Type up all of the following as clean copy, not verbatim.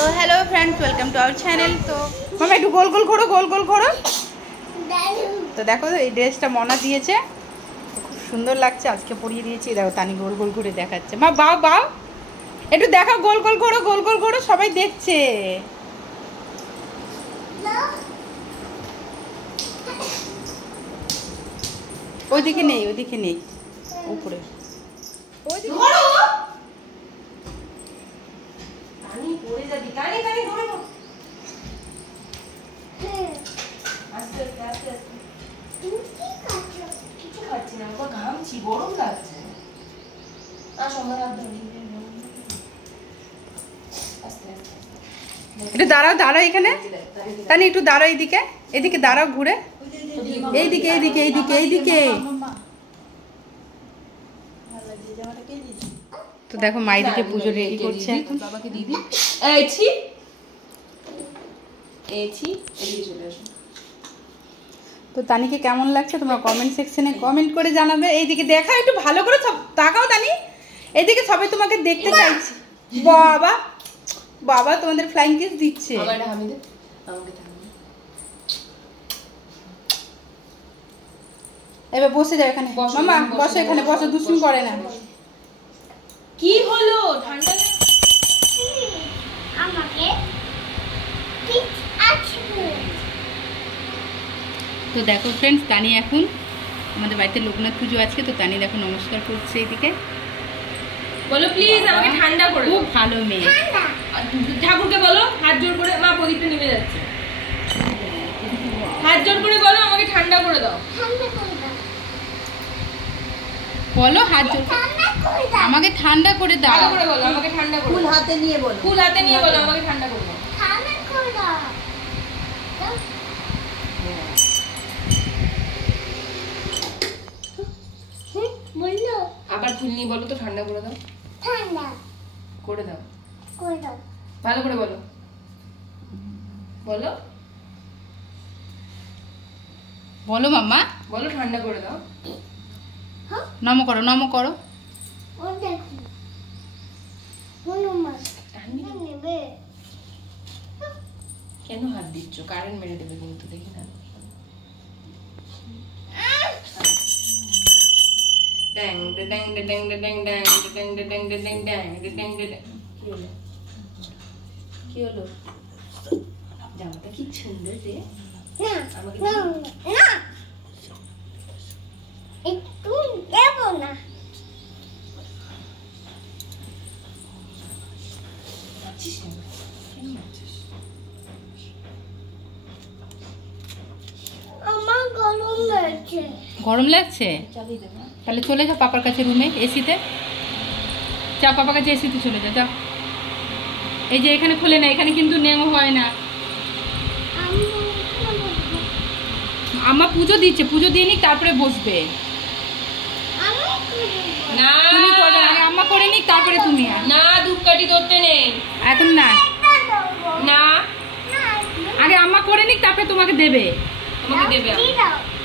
Hello friends welcome to our channel. तो मामा एक गोल गोल घोड़ो गोल गोल घोड़ो। तो देखो এই ড্রেসটা মনা দিয়েছে, খুব সুন্দর লাগছে। আজকে পরিয়ে দিয়েছি। দেখো তানি গোল গোল ঘুরে দেখাচ্ছে। মা বাও বাও একটু দেখো, গোল গোল ঘোড়ো গোল গোল ঘোড়ো, সবাই দেখছে। ওইদিকে নেই, ওইদিকে নেই, উপরে ওইদিকে ঘোড়ো। তানি পড়ে যাবি, তানি তানি ধরে নাও। আস্তে আস্তে আস্তে আস্তে। তুমি কি খাচ্ছো? কিছু খাচ্ছি না, আমার ঘামছি, গরম লাগছে। আমার হাত ধরে আস্তে আস্তে। একটু দাঁড়াও দাঁড়াও এখানে। তানি একটু দাঁড়াও, এইদিকে এইদিকে দাঁড়াও, ঘুরে এইদিকে এইদিকে এইদিকে এইদিকে। তো দেখো মাইদিকে পুজো রেডি করছে এখন। বাবাকে দিদি এইছি এইছি এদিকে চলে আসো। তো তানিকে কেমন লাগছে তোমরা কমেন্ট সেকশনে কমেন্ট করে জানাবে। এইদিকে দেখা একটু ভালো করে, সব তাকাও তানি, এইদিকে সবাই তোমাকে দেখতে চাইছে। বাবা বাবা তোমাদের ফ্লাইং কিস দিচ্ছে। আমাকে হামিদে, আমাকে থামবে। এবার বসে যাও এখানে। মামা বসো এখানে, বসো, দুষ্টুমি করে না। কি হলো? ঠান্ডা আমাকে ঠিক আছে। তো দেখো ফ্রেন্ডস, তানি এখন আমাদের বাড়িতে লোকনাথ পুজো আছে। তো তানি দেখো নমস্কার করছে এইদিকে। বলো প্লিজ আমাকে ঠান্ডা করে দাও। খুব ভালো মেয়ে। ঠাকুরকে বলো হাত জোড় করে, মা প্রদীপটা নেমে যাচ্ছে। হাত জোড় করে বলো আমাকে ঠান্ডা করে দাও। বলো হাত জোড় আমাকে ঠান্ডা করে দাও। ভালো করে বলো আমাকে ঠান্ডা করে দাও। ফুল হাতে নিয়ে বলো, ফুল হাতে নিয়ে বলো আমাকে ঠান্ডা করে দাও। ঠান্ডা করে দাও। বলো আবার ফুল নিয়ে বলো তো ঠান্ডা করে দাও। ঠান্ডা করে দাও, করে দাও। ভালো করে বলো, বলো বলো মাম্মা, বলো ঠান্ডা করে দাও। নম করো, নম করো। কেন হাত দিচ্ছ? কারেন্ট মেরে দেবে কিন্তু, দেখি না। কি হলো? জামাটা কি সুন্দর রে। একটু দেব না। আমার গরম লাগছে। গরম লাগছে? তাহলে চলে যাও পাপার কাছে রুমে, এসিতে যাও। পাপার কাছে এসিতে চলে যাও, যাও। এই যে এখানে খোলে না, এখানে কিন্তু নেওয়া হয় না। আম্মা পুজো দিচ্ছে, পুজো দিয়ে নিক তারপরে বসবে। না তুমি করবে না, আম্মা করে নিক তারপরে তুমি। না ধূপকাঠি ধরতে নেই এখন, না না, আগে আম্মা করে নিক তারপরে তোমাকে দেবে। তোমাকে দেবে,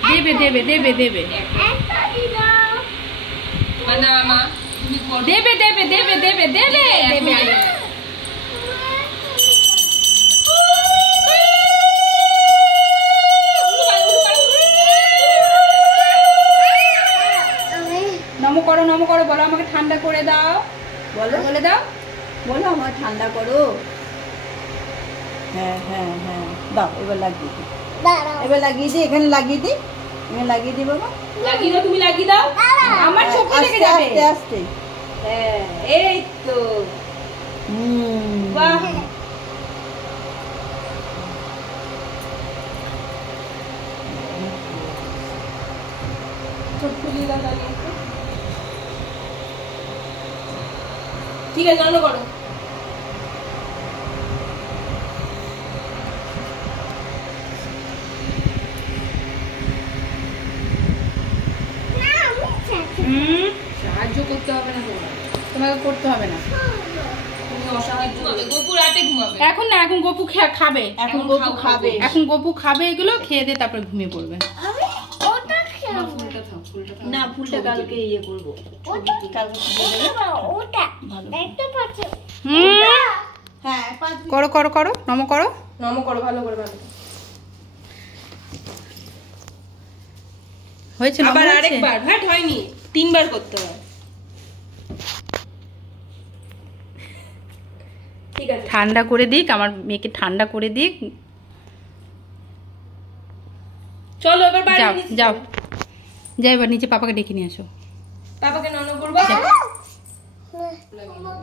দেবে দেবে দেবে দেবে না মা, তুমি দেবে দেবে দেবে দেবে দেবে দেবে। নম করো, নম করো, বলো আমাকে ঠান্ডা করে দাও। বলো, বলে দাও, বলো আমাকে ঠান্ডা করো। হ্যাঁ হ্যাঁ হ্যাঁ দাও। এবার লাগিয়ে দিই, এবার লাগিয়ে দিই, এখানে লাগিয়ে দিই, এখানে লাগিয়ে দিই। বাবা লাগিয়ে দাও, তুমি লাগিয়ে দাও। আমার চোখে লেগে যাবে। আস্তে আস্তে। হ্যাঁ এই তো। বাহ, ঠিক আছে রান্না করো। সাহায্য করতে হবে না, তোমাকে করতে হবে না। তুমি অসহায় ঘুমাবে, গপু রাতে ঘুমাবে। এখন না, এখন গপু খাবে, এখন গপু খাবে, এখন গপু খাবে। এগুলো খেয়ে দিয়ে তারপরে ঘুমিয়ে পড়বে। না ফুলটা কালকে ইয়ে করবো, কালকে ওটা ভালো দেখতে পাচ্ছ। হ্যাঁ 5 করো করো করো, নম করো, নম করো ভালো করে, ভালো হয়েছে? আবার আরেকবার, হ্যাঁ হয়নি, 3 বার করতে হয়। ঠিক আছে, ঠান্ডা করে দিক, আমার মেয়েকে ঠান্ডা করে দিক। চলো এবার বাড়ি যাও নিচে যাও যাও, এবার নিচে পাপাকে ডেকে নিয়ে আসো। পাপাকে নন করবা।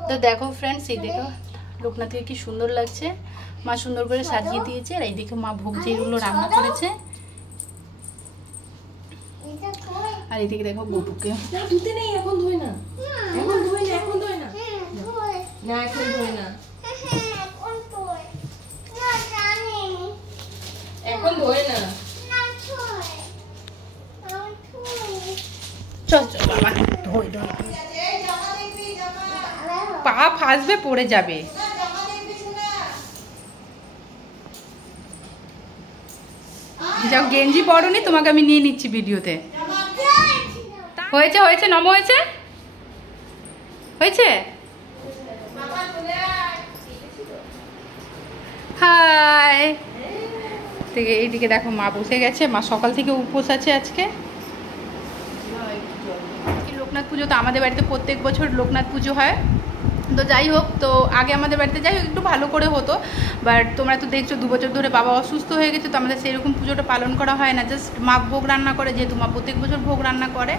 তো দেখো ফ্রেন্ডস, এই দেখো লোকনাথকে কি সুন্দর লাগছে, মা সুন্দর করে সাজিয়ে দিয়েছে। আর এইদিকে মা ভোগ যেগুলো রান্না করেছে, আর এইদিকে দেখো বপুকে। ধুতে নেই, এখন ধোয় না, এখন ধোয় না, এখন ধোয় না, না এখন ধোয় না, এখন ধোয় না। চল চল বাবা, ধোই ধোই, পা ফাসবে, পড়ে যাবে। যাও, গেঞ্জি পরনি, তোমাকে আমি নিয়ে নিচ্ছি ভিডিওতে। হয়েছে হয়েছে, নম হয়েছে, হয়েছে। হাই, এইদিকে দেখো মা বসে গেছে, মা সকাল থেকে উপোস আছে আজকে। লোকনাথ পুজো তো আমাদের বাড়িতে প্রত্যেক বছর লোকনাথ পুজো হয়। তো যাই হোক, তো আগে আমাদের বাড়িতে যাই হোক একটু ভালো করে হতো, বাট তোমরা তো দেখছো 2 বছর ধরে বাবা অসুস্থ হয়ে গেছে, তো আমাদের সেরকম পুজোটা পালন করা হয় না। জাস্ট মা ভোগ রান্না করে, যেহেতু মা প্রত্যেক বছর ভোগ রান্না করে,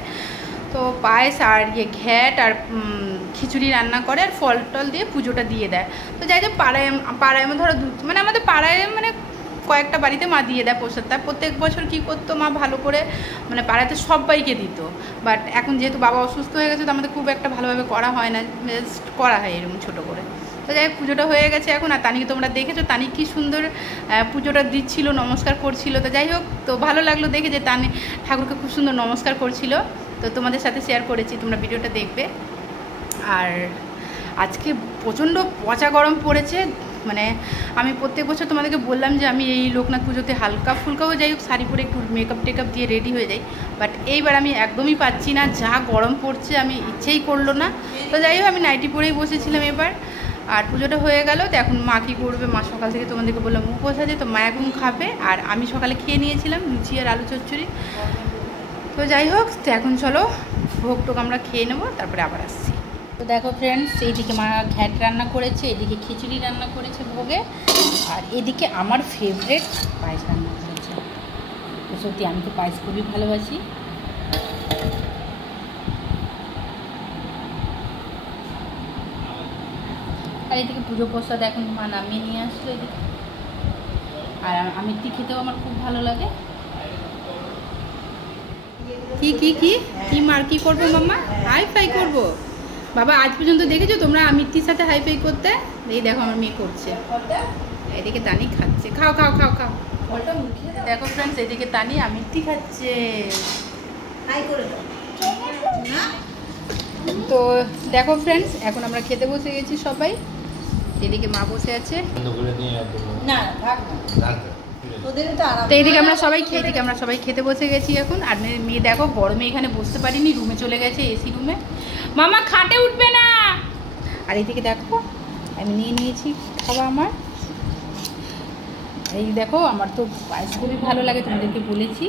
তো পায়েস আর ঘ্যাট আর খিচুড়ি রান্না করে, আর ফল টল দিয়ে পুজোটা দিয়ে দেয়। তো যাই হোক, পাড়ায় ধরো মানে আমাদের পাড়ায় মানে কয়েকটা বাড়িতে মা দিয়ে দেয় প্রসাদটা। প্রত্যেক বছর কী করতো মা ভালো করে, মানে পাড়াতে সবাইকে দিত। বাট এখন যেহেতু বাবা অসুস্থ হয়ে গেছে, তো আমাদের খুব একটা ভালোভাবে করা হয় না, জাস্ট করা হয় এরকম ছোটো করে। তো যাই হোক, পুজোটা হয়ে গেছে এখন। আর তানিকে তোমরা দেখেছো, তানি কী সুন্দর পুজোটা দিচ্ছিল, নমস্কার করছিল। তো যাই হোক, তো ভালো লাগলো দেখে যে তানি ঠাকুরকে খুব সুন্দর নমস্কার করছিল। তো তোমাদের সাথে শেয়ার করেছি, তোমরা ভিডিওটা দেখবে। আর আজকে প্রচণ্ড পচা গরম পড়েছে। মানে আমি প্রত্যেক বছর তোমাদেরকে বললাম যে আমি এই লোকনাথ পুজোতে হালকা ফুলকাও যাই হোক শাড়ি পরে একটু মেকআপ টেকআপ দিয়ে রেডি হয়ে যাই, বাট এইবার আমি একদমই পাচ্ছি না, যা গরম পড়ছে আমি ইচ্ছেই করলো না। তো যাই হোক, আমি নাইটি পরেই বসেছিলাম এবার। আর পুজোটা হয়ে গেল, তো এখন মা কী করবে, মা সকাল থেকে তোমাদেরকে বললাম উপোস আছে, তো মা এখন খাবে। আর আমি সকালে খেয়ে নিয়েছিলাম লুচি আর আলু চচ্চড়ি। তো যাই হোক, তো এখন চলো ভোগ টোক আমরা খেয়ে নেবো, তারপরে আবার আসছি। তো দেখো ফ্রেন্ডস, এইদিকে মা ঘ্যাট রান্না করেছে, এদিকে খিচুড়ি রান্না করেছে ভোগে, আর এদিকে আমার ফেভারেট পায়েস রান্না করেছে। তো সত্যি আমি তো পায়েস খুবই ভালোবাসি। আর এদিকে পুজো প্রসাদ এখন মা নামিয়ে নিয়ে আসলো এদিকে। আর আমিরটি খেতেও আমার খুব ভালো লাগে। কি কি কি কি মার কি করবো মাম্মা? হাই ফাই করবো বাবা। আজ পর্যন্ত দেখেছো তোমরা আমিরটির সাথে হাই ফাই করতে? এই দেখো আমার মেয়ে করছে, এদিকে তানি খাচ্ছে। খাও খাও খাও খাও। দেখো ফ্রেন্ডস, এদিকে তানি আমিরটি খাচ্ছে। তো দেখো ফ্রেন্ডস, এখন আমরা খেতে বসে গেছি সবাই। এদিকে মা বসে আছে, তো এইদিকে আমরা সবাই খেতে বসে গেছি এখন। আর মেয়ে দেখো গরমে এখানে বসতে পারিনি, রুমে চলে গেছে, এসি রুমে। মামা খাটে উঠবে না। আর এইদিকে দেখো আমি নিয়ে নিয়েছি খাওয়া আমার। এই দেখো, আমার তো পায়েস খুবই ভালো লাগে, তোমাদেরকে বলেছি।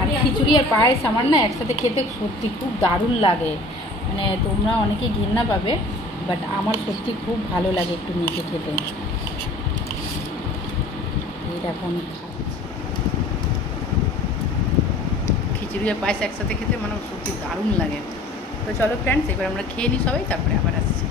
আর খিচুড়ি আর পায়েস আমার না একসাথে খেতে সত্যি খুব দারুণ লাগে। মানে তোমরা অনেকে ঘেন্না পাবে, বাট আমার সত্যি খুব ভালো লাগে একটু মেখে খেতে। এই দেখো আমি খাচ্ছি খিচুড়ি আর পায়েস একসাথে খেতে, মানে সত্যি দারুণ লাগে। তো চলো ফ্রেন্ডস, এবার আমরা খেয়ে নিই সবাই, তারপরে আবার আসছি।